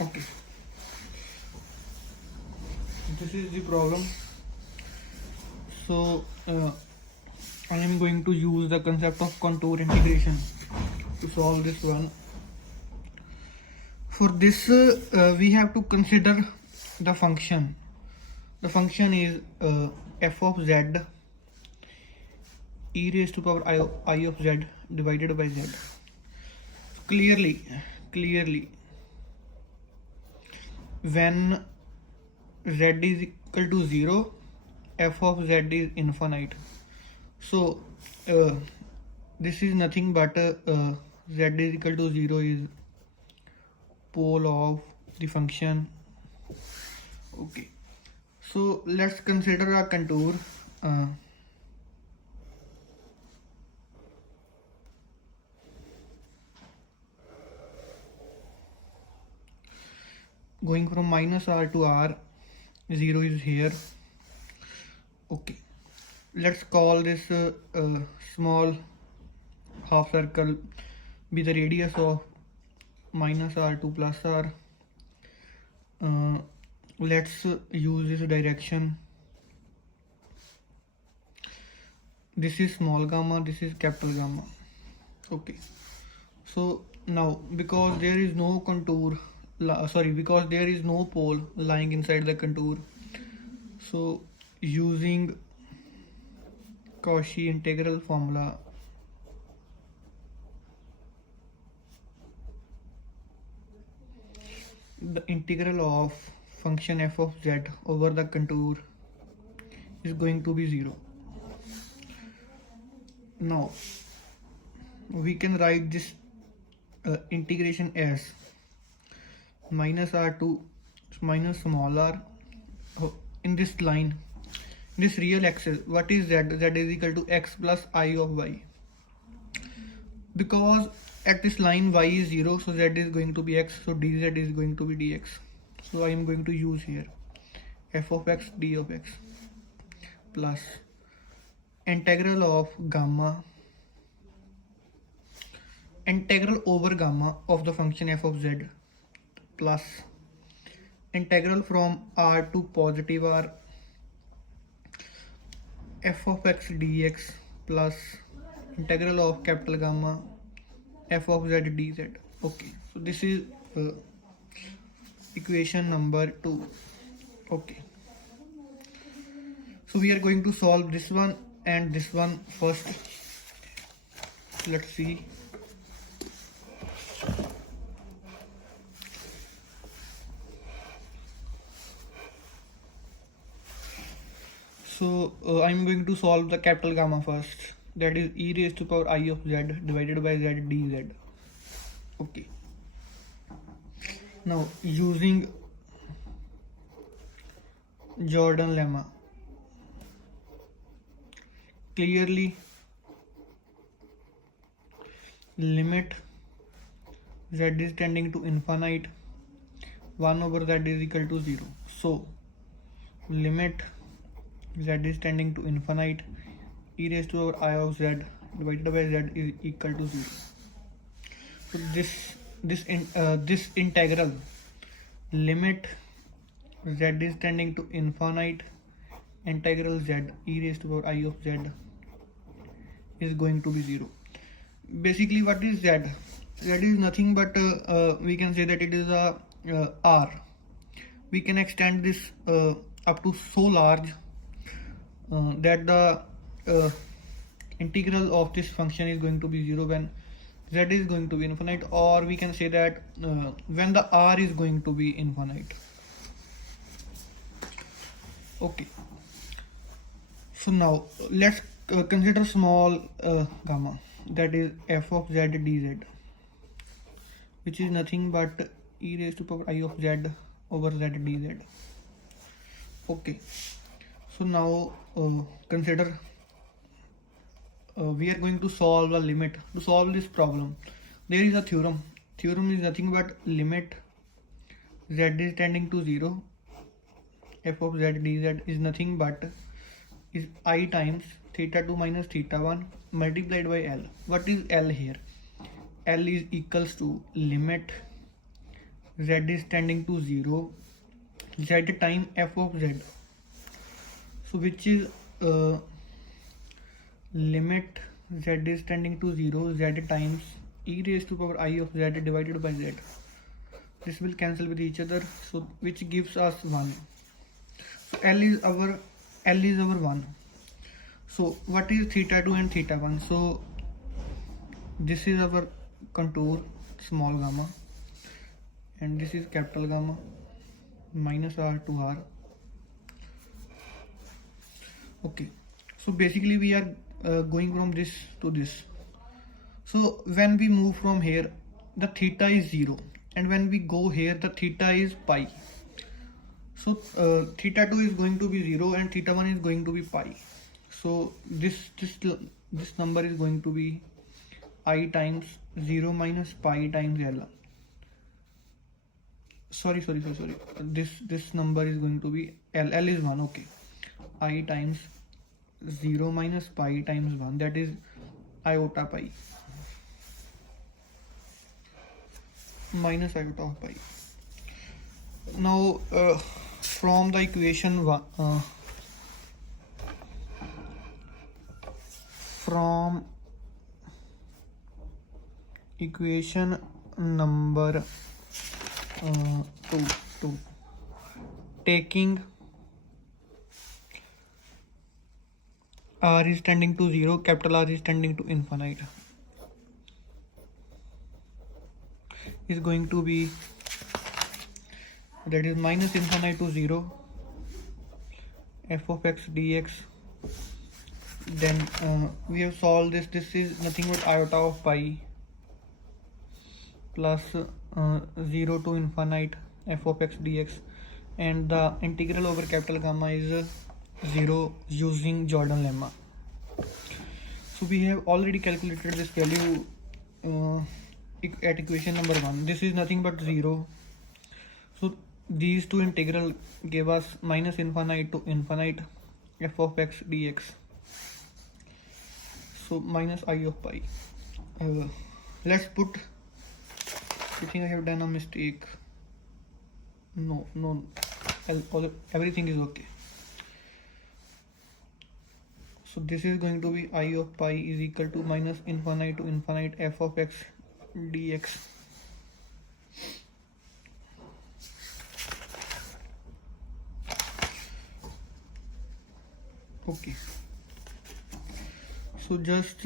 Okay, this is the problem. So I am going to use the concept of contour integration to solve this one. For this, we have to consider the function. The function is f of z e raised to power I of z divided by z. Clearly, when z is equal to 0, f of z is infinite. So this is nothing but z is equal to 0 is pole of the function. Okay, so let's consider a contour. Going from minus r to r, 0 is here. Okay, let's call this small half circle be the radius of minus r to plus r. Let's use this direction. This is small gamma, this is capital gamma. Okay, so now because there is no contour, because there is no pole lying inside the contour, so using Cauchy integral formula, the integral of function f of z over the contour is going to be 0. Now we can write this integration as minus r to minus small r in this line, this real axis. What is z? Z is equal to x plus I of y. Because at this line y is 0, so z is going to be x, so dz is going to be dx. So I am going to use here f of x d of x plus integral of gamma, integral over gamma of the function f of z plus integral from r to positive r f of x dx plus integral of capital gamma f of z dz. Okay, so this is equation number 2. Okay, so we are going to solve this one and this one first. Let's see. So I'm going to solve the capital gamma first, that is e raised to power I of z divided by z dz. Okay, now using Jordan lemma, clearly limit z is tending to infinite, 1 over z is equal to 0. So limit z is tending to infinite, e raised to power I of z divided by z is equal to 0. So this integral limit z is tending to infinite, integral z e raised to power I of z is going to be 0. Basically, what is z? Z is nothing but we can say that it is a r. We can extend this up to so large that the integral of this function is going to be 0 when z is going to be infinite, or we can say that when the r is going to be infinite. Okay, so now let's consider small gamma, that is f of z dz, which is nothing but e raised to power I of z over z dz. Okay, so now consider we are going to solve a limit. To solve this problem, there is a theorem. Theorem is nothing but limit z is tending to 0, f of z dz is nothing but is I times theta 2 minus theta 1 multiplied by L. What is L here? L is equals to limit z is tending to 0, z time f of z. So which is limit z is tending to 0, z times e raised to power I of z divided by z. This will cancel with each other, so which gives us 1. So L is our 1. So what is theta 2 and theta 1? So this is our contour small gamma, and this is capital gamma minus r to r. Okay, so basically we are going from this to this. So when we move from here, the theta is 0, and when we go here, the theta is pi. So theta 2 is going to be 0 and theta 1 is going to be pi. So this number is going to be I times 0 minus pi times L. Sorry. This number is going to be L. L is 1. Okay. I times 0 minus pi times 1, that is iota pi minus iota of pi. Now from the equation from equation number 2, taking r is tending to 0, capital R is tending to infinite, is going to be, that is minus infinite to 0 f of x dx. Then we have solved this. This is nothing but iota of pi plus 0 to infinite f of x dx, and the integral over capital gamma is 0 using Jordan lemma. So we have already calculated this value at equation number 1. This is nothing but 0. So these two integral gave us minus infinite to infinite f of x dx. So minus I of pi. Let's put, I think I have done a mistake. No, everything is okay. So this is going to be I of pi is equal to minus infinite to infinite f of x dx. Okay, so just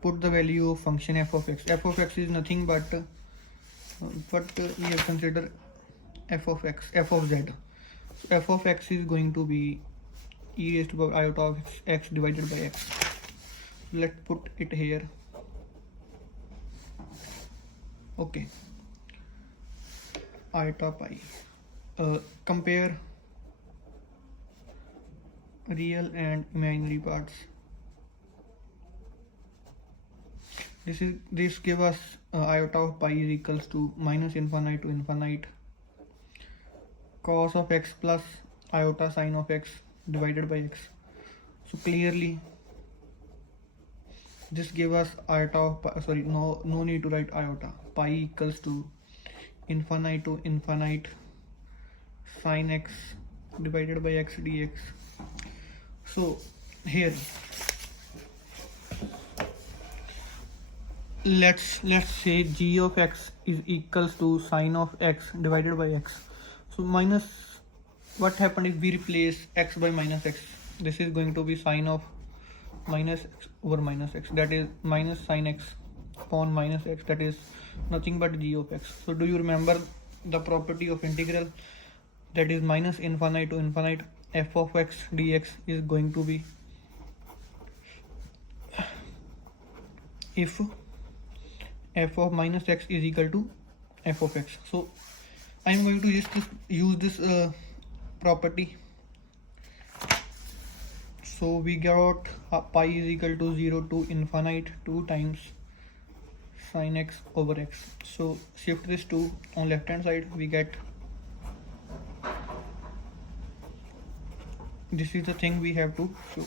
put the value of function f of x. F of x is nothing but what we have considered f of x, f of z. So f of x is going to be e raised to power iota of x divided by x. Let's put it here. Okay, iota pi. Compare real and imaginary parts. This give us iota of pi is equals to minus infinite to infinite cos of x plus iota sine of x divided by x. So clearly this give us iota of pi, sorry, no need to write iota. Pi equals to infinite to infinite sine x divided by x dx. So here let's say g of x is equals to sine of x divided by x. So minus, what happened if we replace x by minus x? This is going to be sine of minus x over minus x, that is minus sine x upon minus x, that is nothing but g of x. So do you remember the property of integral, that is minus infinite to infinite f of x dx is going to be, if f of minus x is equal to f of x. So I am going to use this property. So we got pi is equal to 0 to infinite 2 times sine x over x. So shift this to on left hand side, we get, this is the thing we have to show.